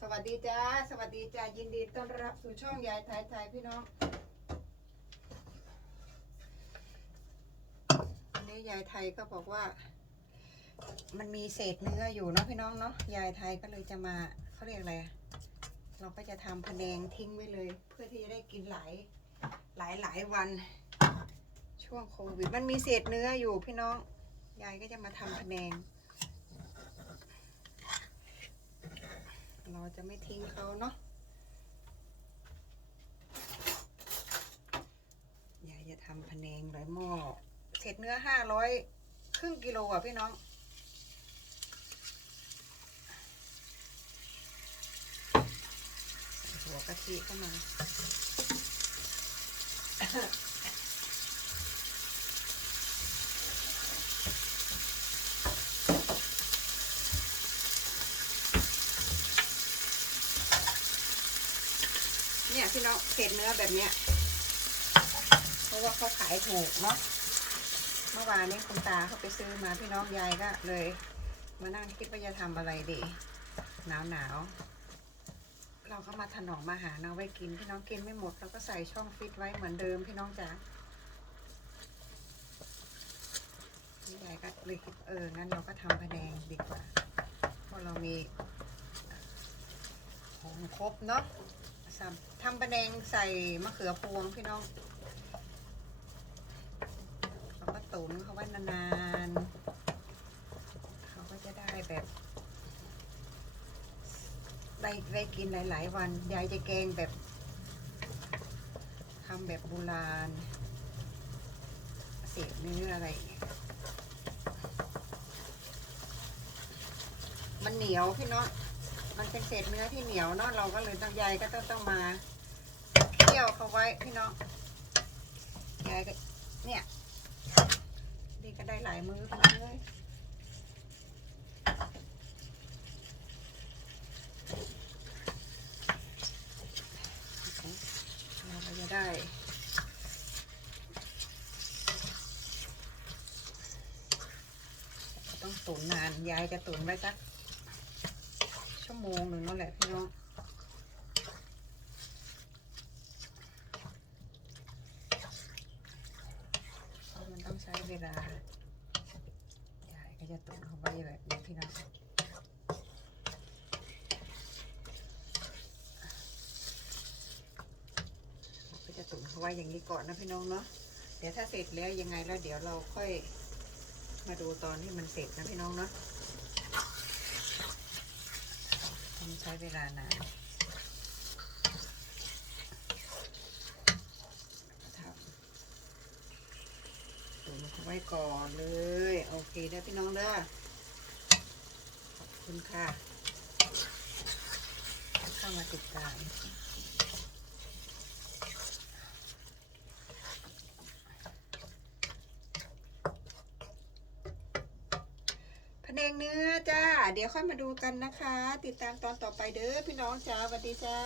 สวัสดีจ้า สวัสดีจ้า ยินดีต้อนรับสู่ช่องยายไทยไทยพี่น้องวันนี้ยายไทยก็บอกว่า มันมีเศษเนื้ออยู่เนาะพี่น้องเนาะ ยายไทยก็เลยจะมาเขาเรียกอะไร เราก็จะทำพะแนงทิ้งไว้เลย เพื่อที่จะได้กินหลายหลายหลายวัน ช่วงโควิด มันมีเศษเนื้ออยู่พี่น้อง ยายก็จะมาทำพะแนง เราจะไม่ทิ้งเขาเนาะยายจะทำพะแนงร้อยหม้อเศษเนื้อห้าร้อยครึ่งกิโลอะพี่น้อง หัวกะทิเข้ามา เนี่ยพี่น้องเศษเนื้อแบบเนี้ยเพราะว่าเขาขายถูกเนาะเมื่อวานนี้คุณตาเขาไปซื้อมาพี่น้องยายก็เลย มานั่งคิดว่าจะทำอะไรดีหนาวหนาวเราก็มาถนอมมาหารเอาไว้กินพี่น้องกินไม่หมดเราก็ใส่ช่องฟิตไว้เหมือนเดิมพี่น้องจ๋านี่ยายก็เลยคิดเอองั้นเราก็ทำพะแนงดีกว่าเพราะเรามีของครบเนาะ สับทำปลาแดงใส่มะเขือพวงพี่น้องเราก็ตุ๋นเขาไว้นานๆเขาก็จะได้แบบได้ได้กินหลาย ๆ วันยายจะแกงแบบทำแบบโบราณเศษเนื้ออะไรอย่างเงี้ยมันเหนียวพี่น้อง มันเป็นเศษเนื้อที่เหนียวเนาะเราก็เลยต้องยายก็ต้องต้องมาเคี่ยวเขาไว้พี่น้องยายก็เนี่ยนี่ก็ได้หลายมือพี่น้องเลยเราจะได้ต้องตุ๋นนานยายจะตุ๋นไว้สัก ชั่วโมงหนึ่งนั่นแหละพี่น้องเพราะมันต้องใช้เวลายายก็จะตุ๋นเขาไว้แบบนี้พี่น้องก็จะตุ๋นเขาไว้อย่างนี้ก่อนนะพี่น้องเนาะเดี๋ยวถ้าเสร็จแล้วยังไงแล้วเดี๋ยวเราค่อยมาดูตอนที่มันเสร็จนะพี่น้องเนาะ ใช้เวลานานตุนเขาไว้ก่อนเลย โอเคได้พี่น้องเด้อขอบคุณค่ะ เข้ามาติดตาม แนงเนื้อจ้า เดี๋ยวค่อยมาดูกันนะคะ ติดตามตอนต่อไปเด้อพี่น้องจ้าสวัสดีจ้า